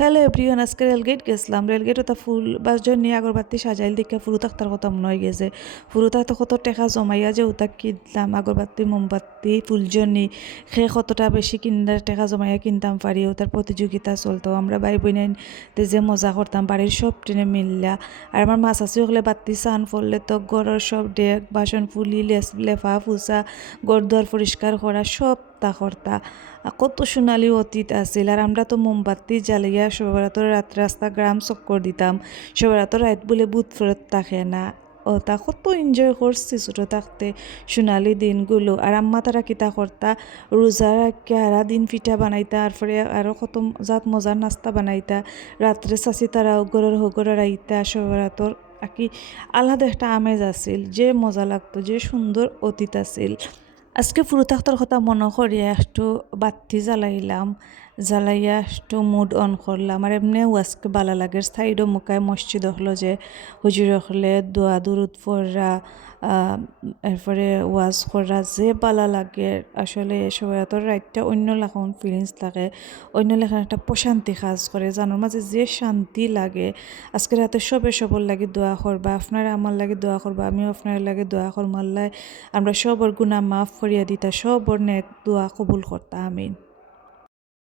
Hello everyone, আজকে rail gate গেছিলাম। Rail gate ওটা ফুল বা জন্য আগরবাতি সাজাইল দিকে ফুরু থাকতার কথা মনে হয়ে গেছে। ফুরু থাকতে কত টাকা জমাইয়া যে ওটা কিনতাম আগরবাতি মোমবাতি ফুলজনি সে কতটা বেশি কিনার টাকা জমাইয়া কিনতাম পারি। ওটার প্রতিযোগিতা চলতো, আমরা ভাই বোনেতে যে মজা করতাম বাড়ির সব ট্রেনে মিললা। আর আমার মাছ আছে হলে বাতি চান ফললে তো ঘরের সব ডেক বাসন ফুলি লেফা ফুসা ঘর দুয়ার পরিষ্কার করা সব তা করতা। কত সোনালি অতীত আছিল। আর আমরা তো মোমবাতি জ্বালিয়া সবার রাস্তা গ্রাম চক্কর দিতাম। সবার রাত বলে বুথ ফেরত থাকে না। ও তা কত এনজয় করছি ছোটো থাকতে সোনালি দিনগুলো। আর আম্মা তারা কিতা করতা, রোজা রাখিয়া আরা দিন পিঠা বানাইতা, তারপরে আরও কত জাত মজার নাস্তা বানাইতা। রাত্রে চাচি তারা হগরের আইতা সবার আকি আলাদা একটা আমেজ আছিল, যে মজা লাগতো, যে সুন্দর অতীত আছিল। আজকে ফুরু থাকতার কথা মনে করিয়া একটু বাতি জ্বালাইলাম, জ্বালাইয়া একটু মুড অন করলাম। আর এমনিও আজকে বালা লাগে সাইডও মুখায় মসজিদ হলো যে হুজুর হলে দোয়া দুরুদ পড়রা, এরপরে ওয়াজ করা যে বালা লাগে। আসলে সবাই এত রাইটটা অন্য রকম ফিলিংস লাগে, অন্য লেখার একটা প্রশান্তি কাজ করে, জানার মাঝে যে শান্তি লাগে। আজকে রাতে সবর লাগে দোয়া করবা, আপনারা আমার লাগে দোয়া করবা, আমিও আপনার লাগে দোয়া করবো। আল্লাহ আমরা সবর গুনাহ মাফ করিয়া দিতা, সবর নেক দোয়া কবুল করতা, আমিন।